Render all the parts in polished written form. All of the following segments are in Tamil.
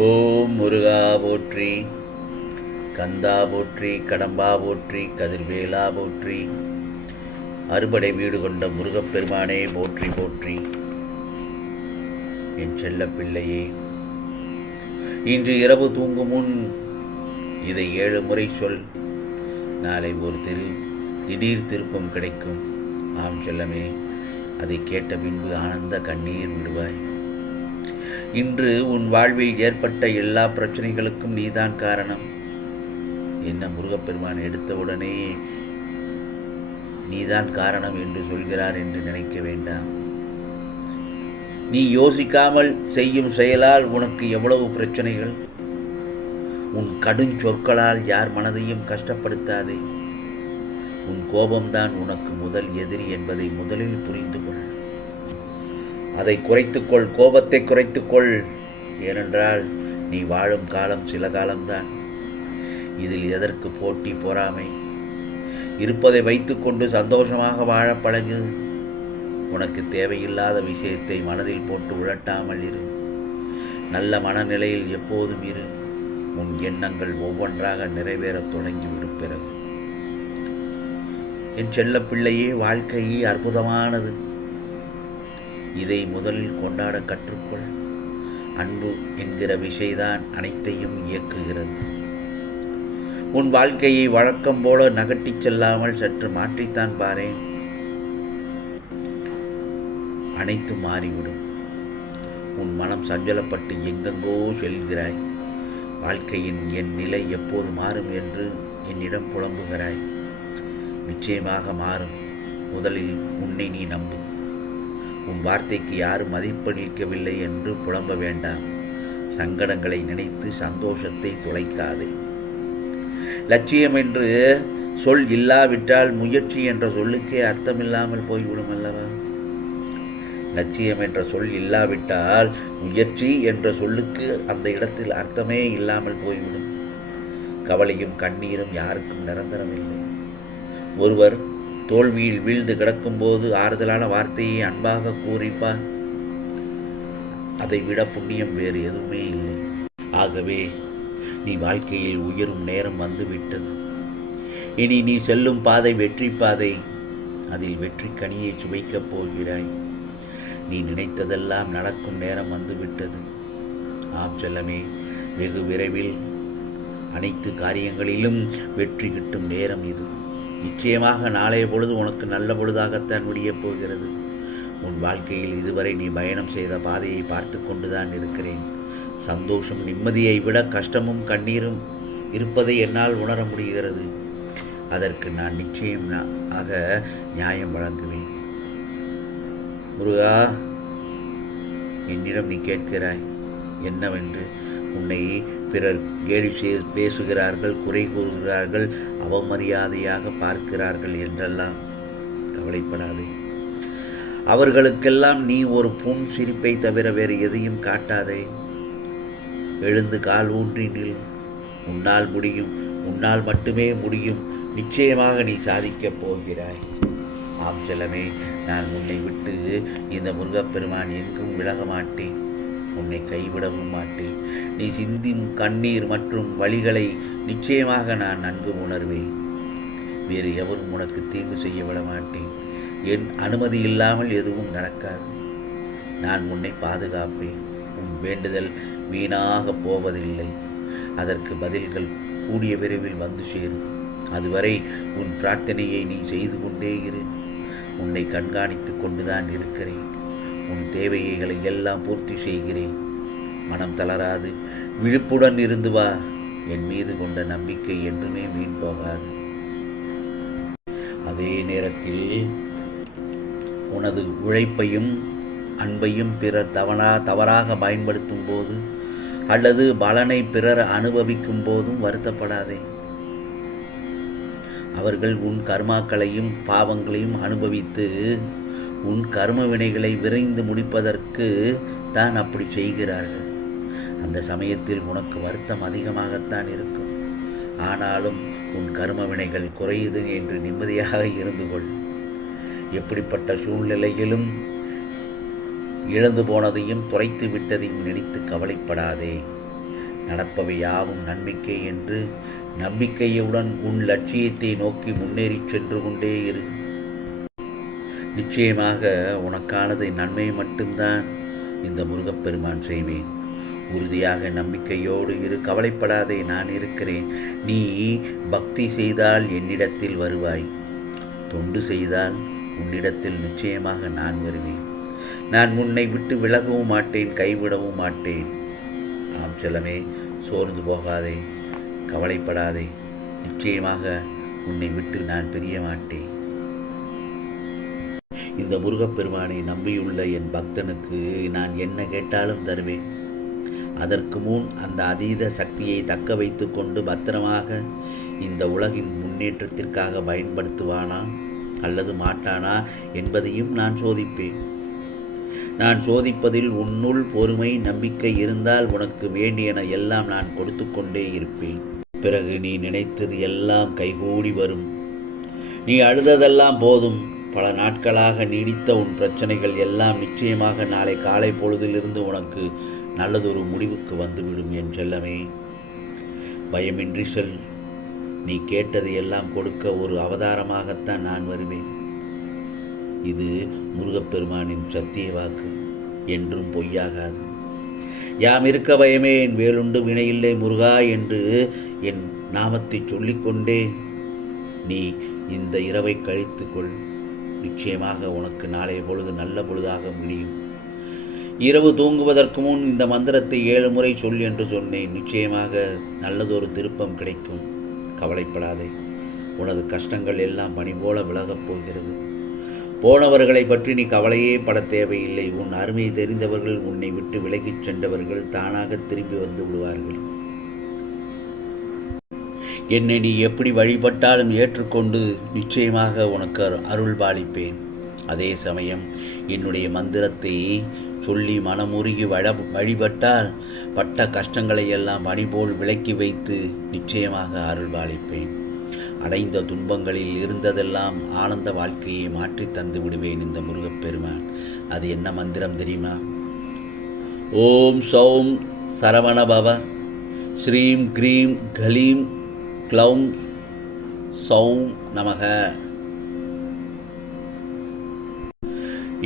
ஓம் முருகா போற்றி, கந்தா போற்றி, கடம்பா போற்றி, கதிர்வேலா போற்றி, அறுபடை வீடு கொண்ட முருகப்பெருமானே போற்றி போற்றி. என் செல்ல பிள்ளையே, இன்று இரவு தூங்கும் முன் இதை 7 முறை சொல். நாளை ஒரு திடீர் திருப்பம் கிடைக்கும். ஆம் செல்லமே, அதை கேட்ட பின்பு ஆனந்த கண்ணீர் விடுவாய். இன்று உன் வாழ்வில் ஏற்பட்ட எல்லா பிரச்சனைகளுக்கும் நீதான் காரணம். என்ன முருகப்பெருமான் எடுத்தவுடனே நீதான் காரணம் என்று சொல்கிறார் என்று நினைக்க வேண்டாம். நீ யோசிக்காமல் செய்யும் செயலால் உனக்கு எவ்வளவு பிரச்சனைகள். உன் கடும் சொற்களால் யார் மனதையும் கஷ்டப்படுத்தாதே. உன் கோபம்தான் உனக்கு முதல் எதிரி என்பதை முதலில் புரிந்து கொள். அதை குறைத்துக்கொள், கோபத்தை குறைத்துக்கொள். ஏனென்றால் நீ வாழும் காலம் சில காலம்தான். இதில் எதற்கு போட்டி, பொறாமை? இருப்பதை வைத்துக்கொண்டு சந்தோஷமாக வாழ பழகு. உனக்கு தேவையில்லாத விஷயத்தை மனதில் போட்டு உழட்டாமல் இரு. நல்ல மனநிலையில் எப்போதும் இரு. உன் எண்ணங்கள் ஒவ்வொன்றாக நிறைவேறத் தொடங்கிவிடும். பிறகு என் செல்ல பிள்ளையே, வாழ்க்கையே அற்புதமானது. இதை முதலில் கொண்டாட கற்றுக்கொள். அன்பு என்கிற விஷயம்தான் அனைத்தையும் இயக்குகிறது. உன் வாழ்க்கையை வழக்கம் போல நகட்டிச் செல்லாமல் சற்று மாற்றித்தான் பாரேன். அனைத்தும் மாறிவிடும். உன் மனம் சஞ்சலப்பட்டு எங்கெங்கோ செல்கிறாய். வாழ்க்கையின் என் நிலை எப்போது மாறும் என்று என்னிடம் புலம்புகிறாய். நிச்சயமாக மாறும். முதலில் உன்னை நீ நம்பு. உன் வார்த்தைக்கு யாரும் மதிப்பளிக்கவில்லை என்று புலம்ப வேண்டாம். சங்கடங்களை நினைத்து சந்தோஷத்தை தொலைக்காதே. லட்சியம் என்று சொல் இல்லாவிட்டால் முயற்சி என்ற சொல்லுக்கே அர்த்தமில்லாமல் போய்விடும் அல்லவா? லட்சியம் என்ற சொல் இல்லாவிட்டால் முயற்சி என்ற சொல்லுக்கு அந்த இடத்தில் அர்த்தமே இல்லாமல் போய்விடும். கவலையும் கண்ணீரும் யாருக்கும் நிரந்தரமில்லை. ஒருவர் தோல்வியில் வீழ்ந்து கிடக்கும்போது ஆறுதலான வார்த்தையை அன்பாக கூறிப்பார். அதை விட புண்ணியம் வேறு எதுவுமே இல்லை. ஆகவே நீ வாழ்க்கையில் உயரும் நேரம் வந்துவிட்டது. இனி நீ செல்லும் பாதை வெற்றி பாதை. அதில் வெற்றி கனியை சுவைக்கப் போகிறாய். நீ நினைத்ததெல்லாம் நடக்கும் நேரம் வந்துவிட்டது. ஆம் செல்லமே, வெகு விரைவில் அனைத்து காரியங்களிலும் வெற்றி கிட்டும் நேரம் இது. நிச்சயமாக நாளைய பொழுது உனக்கு நல்ல பொழுதாகத்தான் விடியப் போகிறது. உன் வாழ்க்கையில் இதுவரை நீ பயணம் செய்த பாதையை பார்த்து கொண்டுதான் இருக்கிறேன். சந்தோஷம், நிம்மதியை விட கஷ்டமும் கண்ணீரும் இருப்பதை என்னால் உணர முடிகிறது. அதற்கு நான் நிச்சயமாக நியாயம் வழங்குவேன். முருகா, என்னிடம் நீ கேட்கிறாய் என்னவென்று. உன்னை பிறர் கேலி பேசுகிறார்கள், குறை கூறுகிறார்கள், அவமரியாதையாக பார்க்கிறார்கள் என்றெல்லாம் கவலைப்படாதே. அவர்களுக்கெல்லாம் நீ ஒரு புன் சிரிப்பை தவிர வேறு எதையும் காட்டாதே. எழுந்து கால் ஊன்றி நில். உன்னால் முடியும். உன்னால் மட்டுமே முடியும். நிச்சயமாக நீ சாதிக்கப் போகிறாய். ஆம் செல்லமே, நான் உன்னை விட்டு இந்த முருகப்பெருமான் எங்கும் விலக மாட்டேன். உன்னை கைவிடவும் மாட்டேன். நீ சிந்தும் கண்ணீர் மற்றும் வலிகளை நிச்சயமாக நான் நன்கு உணர்வேன். வேறு எவரும் உனக்கு தீங்கு செய்ய விட மாட்டேன். என் அனுமதி இல்லாமல் எதுவும் நடக்காது. நான் உன்னை பாதுகாப்பேன். உன் வேண்டுதல் வீணாக போவதில்லை. அதற்கு பதில்கள் கூடிய விரைவில் வந்து சேரும். அதுவரை உன் பிரார்த்தனையை நீ செய்து கொண்டே இரு. உன்னை கண்காணித்து கொண்டுதான் இருக்கிறேன். உன் தேவைகளை எல்லாம் பூர்த்தி செய்கிறேன். மனம் தளராது விழிப்புடன் இருந்து வா. என் மீது கொண்ட நம்பிக்கை என்றுமே வீண் போகாது. அதே நேரத்தில் உனது உழைப்பையும் அன்பையும் பிறர் தவறாக பயன்படுத்தும் போது அல்லது பலனை பிறர் அனுபவிக்கும் போதும் வருத்தப்படாதே. அவர்கள் உன் கர்மாக்களையும் பாவங்களையும் அனுபவித்து உன் கர்ம வினைகளை விரைந்து முடிப்பதற்கு தான் அப்படி செய்கிறார்கள். அந்த சமயத்தில் உனக்கு வருத்தம் அதிகமாகத்தான் இருக்கும். ஆனாலும் உன் கர்ம வினைகள் குறையுது என்று நிம்மதியாக இருந்து கொள். எப்படிப்பட்ட சூழ்நிலையிலும் இழந்து போனதையும் தொலைத்து விட்டதையும் நினைத்து கவலைப்படாதே. நடப்பவை யாவும் நன்மைக்கே என்று நம்பிக்கையுடன் உன் லட்சியத்தை நோக்கி முன்னேறி சென்று கொண்டே இரு. நிச்சயமாக உனக்கானது நன்மை மட்டும்தான் இந்த முருகப்பெருமான் செய்வேன். உறுதியாக நம்பிக்கையோடு இரு, கவலைப்படாதே, நான் இருக்கிறேன். நீ பக்தி செய்தால் என்னிடத்தில் வருவாய், தொண்டு செய்தால் உன்னிடத்தில் நிச்சயமாக நான் வருவேன். நான் உன்னை விட்டு விலகவும் மாட்டேன், கைவிடவும் மாட்டேன். ஆம் செல்லமே, சோர்ந்து போகாதே, கவலைப்படாதே. நிச்சயமாக உன்னை விட்டு நான் பிரிய மாட்டேன். இந்த முருகப்பெருமானை நம்பியுள்ள என் பக்தனுக்கு நான் என்ன கேட்டாலும் தருவேன். அதற்கு முன் அந்த அதீத சக்தியை தக்க வைத்து கொண்டு பத்திரமாக இந்த உலகின் முன்னேற்றத்திற்காக பயன்படுத்துவானா அல்லது மாட்டானா என்பதையும் நான் சோதிப்பேன். நான் சோதிப்பதில் உன்னுள் பொறுமை, நம்பிக்கை இருந்தால் உனக்கு வேண்டியன எல்லாம் நான் கொடுத்து கொண்டே இருப்பேன். பிறகு நீ நினைத்தது எல்லாம் கைகூடி வரும். நீ அழுததெல்லாம் போதும். பல நாட்களாக நீடித்த உன் பிரச்சனைகள் எல்லாம் நிச்சயமாக நாளை காலை பொழுதிலிருந்து உனக்கு நல்லதொரு முடிவுக்கு வந்துவிடும் என் செல்லமே. பயமின்றி செல். நீ கேட்டது எல்லாம் கொடுக்க ஒரு அவதாரமாகத்தான் நான் வருவேன். இது முருகப்பெருமானின் சத்திய வாக்கு, என்றும் பொய்யாகாது. யாம் இருக்க பயமே, என் வேலுண்டு வினையில்லை முருகா என்று என் நாமத்தை சொல்லிக்கொண்டே நீ இந்த இரவை கழித்துக்கொள். நிச்சயமாக உனக்கு நாளைய பொழுது நல்ல பொழுதாக முடியும். இரவு தூங்குவதற்கு முன் இந்த மந்திரத்தை 7 முறை சொல் என்று சொன்னேன். நிச்சயமாக நல்லதொரு திருப்பம் கிடைக்கும். கவலைப்படாதே, உனது கஷ்டங்கள் எல்லாம் பனி போல விலகப் போகிறது. போனவர்களை பற்றி நீ கவலையே பட தேவையில்லை. உன் அருமை தெரிந்தவர்கள், உன்னை விட்டு விலகிச் சென்றவர்கள் தானாக திரும்பி வந்து விடுவார்கள். என்னை நீ எப்படி வழிபட்டாலும் ஏற்றுக்கொண்டு நிச்சயமாக உனக்கு அருள் பாலிப்பேன். அதே சமயம் என்னுடைய மந்திரத்தை சொல்லி மனமுருகி வழிபட்டால் பட்ட கஷ்டங்களை எல்லாம் பனிபோல் விலக்கி வைத்து நிச்சயமாக அருள் பாலிப்பேன். அடைந்த துன்பங்களில் இருந்ததெல்லாம் ஆனந்த வாழ்க்கையை மாற்றி தந்து விடுவேன் இந்த முருகப்பெருமான். அது என்ன மந்திரம் தெரியுமா? ஓம் சௌம் சரவணபவ, ஸ்ரீம் க்ரீம் கலீம் க்ளௌம் சௌம் நமக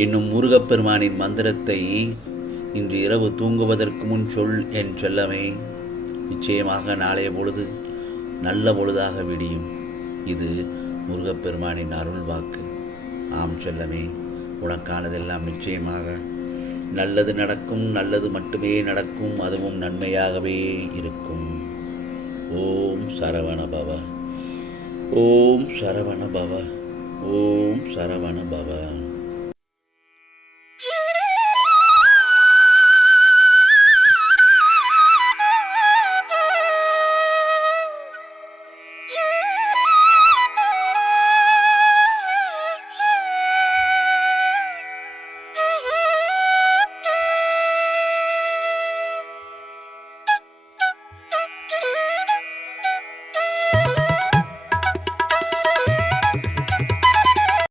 என்னும் முருகப்பெருமானின் மந்திரத்தை இன்று இரவு தூங்குவதற்கு முன் சொல் என் செல்லமே. நிச்சயமாக நாளைய பொழுது நல்ல பொழுதாக விடியும். இது முருகப்பெருமானின் அருள் வாக்கு. ஆம் செல்லமே, உனக்கானதெல்லாம் நிச்சயமாக நல்லது நடக்கும். நல்லது மட்டுமே நடக்கும். அதுவும் நன்மையாகவே இருக்கும். ஓம் சரவண பவ, ஓம் சரவண பவ, ஓம் சரவண பவ.